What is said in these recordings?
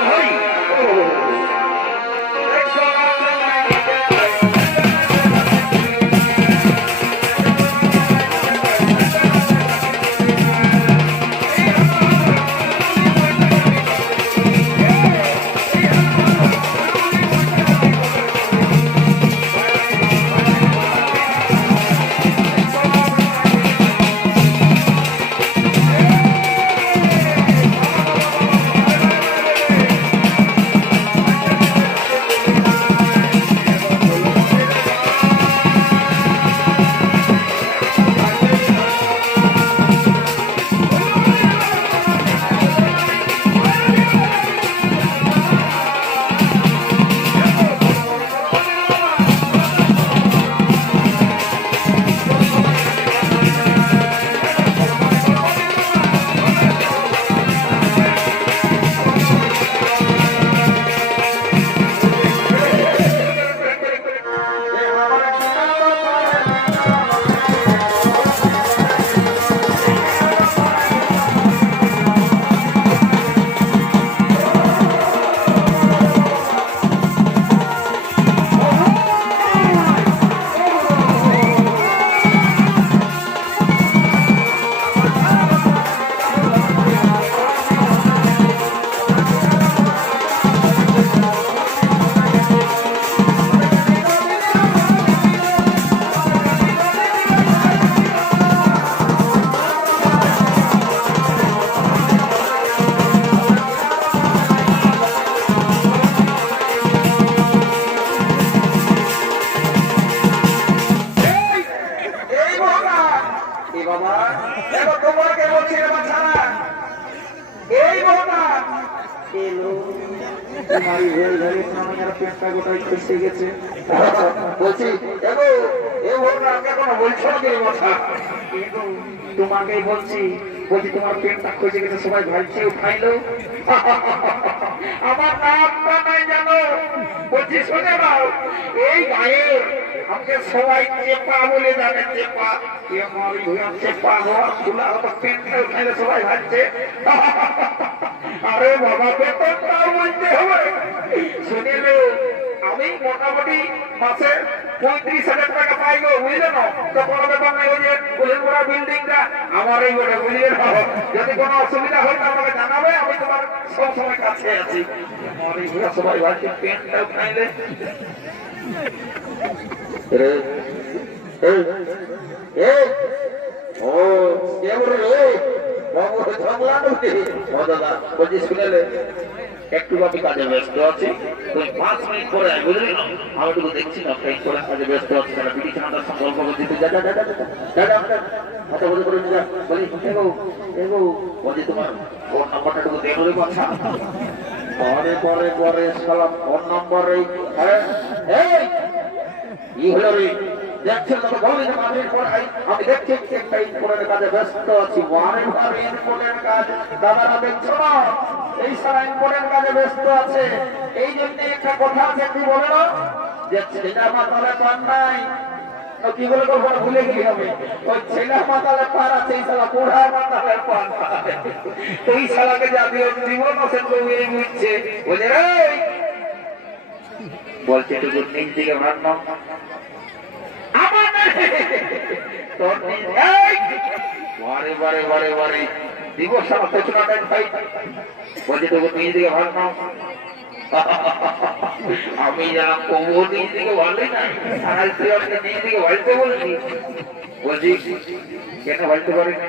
complete. কোনো বলছো বলছি তোমার পেটটা খসে গেছে সবাই ভাবছে উঠাইলো আমার নামটা নাই বলছি শুনে নাও এই গায়ে আমাকে সবাই চেপা বলে জানে চেপা উঠাইলে সবাই ভাবছে আরে বাবা হবে শুনিলে আমি মোটামুটি মাসে পঁয়ত্রিশ হাজার টাকা পাই বুঝলে না? তো কোনো ব্যাপার নাই, ওই যে কুলেনপুরা বিল্ডিংটা আমার এই বলে বুঝলে যদি কোনো অসুবিধা হয় তো আমাকে জানাবে, আমি তোমার সব সময় কাছে আছি। আমার এই ঘোরা সবাই ভাবছে পেনটা এই, ও, কে বলে রে? একটু আমি কাজে ব্যস্ত আছি পাঁচ মিনিট পরে বুঝলি আমি দেখছি না করে কাজে ব্যস্ত আছি তারা বিটি যা যা, যা যা যা কথা বলে করে যা বলি এগো এগো তোমার ফোন নাম্বারটা একটু দেখো রে পরে পরে পরে সালাম ফোন নম্বর এই হ্যাঁ এই হলো রে দেখছেন বলি না মাঝের পড়াই, আমি দেখছি একটা ইম্পোর্টেন্ট কাজে ব্যস্ত আছি। বারে বারে ইম্পোর্টেন্ট কাজ, দাদারা দেখছ না এই সারা ইম্পোর্টেন্ট কাজে ব্যস্ত আছে। এই জন্য একটা কথা আছে, কি বলে না? যে ছেলে মাতালে পান নাই। কি বলে তো ভুলে গেলি হবে। ওই ছেলে মাতালে পার আছে, এই সালা পোড়া মাতালে পান এই সালাকে যা দিয়ে জীবন তো এই বুঝছে, বলে রে বলছে, একটু নিজ দিকে ভাগ নাও আমার তোর নিজ এই! বারে আমার তোকে নিজ নাও আমি যা কবু নিজ দিকে ভালোই না আর তুই আমাকে নিজ দিকে ভালতে বলছি বলছি কেন ভালতে পারি না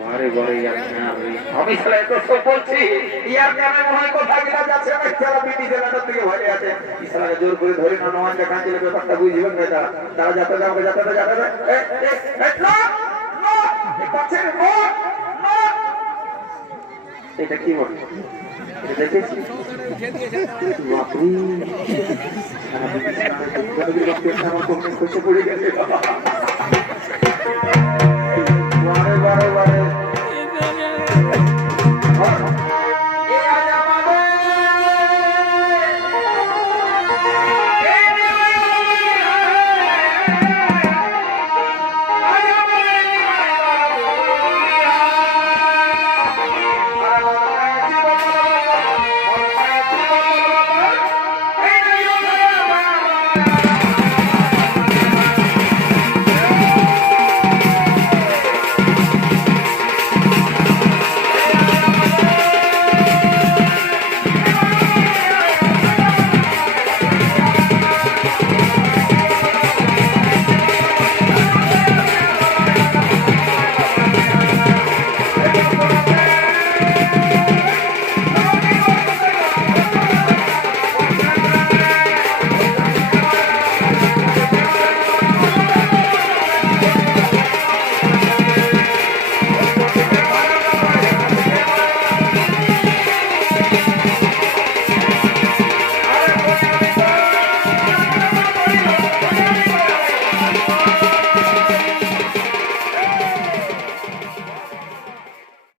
বারে বারে ইয়ার হ্যাঁ রে। আমি বলছি ইয়ার মনে হয় জোর করে ধরে না নয় দেখা ছিল বুঝবেন না তারা যাতে যাবে যাতে না এটা কি বলে দেখেছি পড়ে গেছে